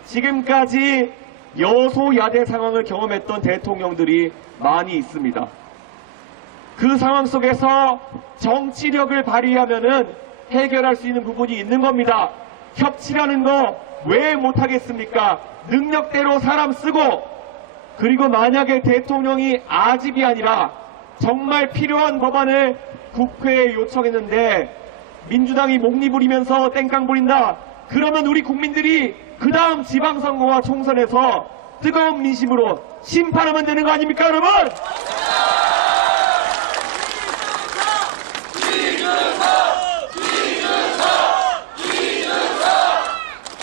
지금까지 여소야대 상황을 경험했던 대통령들이 많이 있습니다. 그 상황 속에서 정치력을 발휘하면은 해결할 수 있는 부분이 있는 겁니다. 협치라는 거 왜 못하겠습니까? 능력대로 사람 쓰고, 그리고 만약에 대통령이 아집이 아니라 정말 필요한 법안을 국회에 요청했는데 민주당이 목리 부리면서 땡깡 부린다. 그러면 우리 국민들이 그 다음 지방선거와 총선에서 뜨거운 민심으로 심판하면 되는 거 아닙니까, 여러분?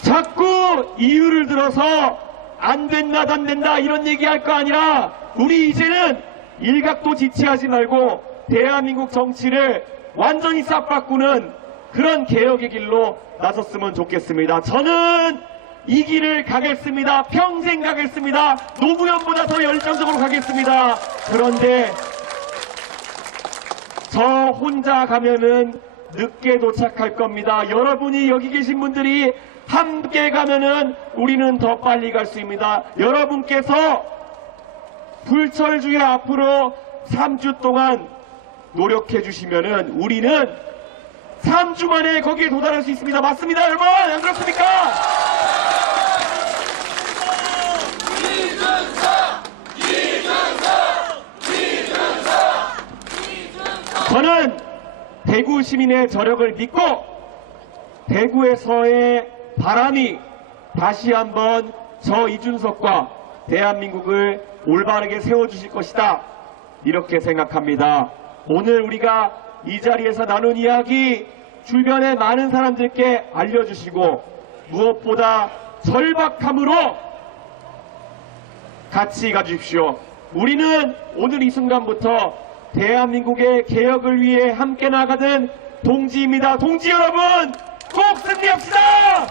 자꾸 이유를 들어서 안 된다, 안 된다 이런 얘기할 거 아니라 우리 이제는 일각도 지체하지 말고 대한민국 정치를 완전히 싹 바꾸는 그런 개혁의 길로 나섰으면 좋겠습니다. 저는 이 길을 가겠습니다. 평생 가겠습니다. 노무현보다 더 열정적으로 가겠습니다. 그런데 저 혼자 가면은 늦게 도착할 겁니다. 여러분이 여기 계신 분들이 함께 가면은 우리는 더 빨리 갈 수 있습니다. 여러분께서 불철주의 앞으로 3주 동안 노력해 주시면은 우리는 3주 만에 거기에 도달할 수 있습니다. 맞습니다, 여러분? 안 그렇습니까? 저는 대구 시민의 저력을 믿고 대구에서의 바람이 다시 한번 저 이준석과 대한민국을 올바르게 세워주실 것이다. 이렇게 생각합니다. 오늘 우리가 이 자리에서 나눈 이야기 주변의 많은 사람들께 알려주시고 무엇보다 절박함으로 같이 가주십시오. 우리는 오늘 이 순간부터 대한민국의 개혁을 위해 함께 나가는 동지입니다. 동지 여러분, 꼭 승리합시다!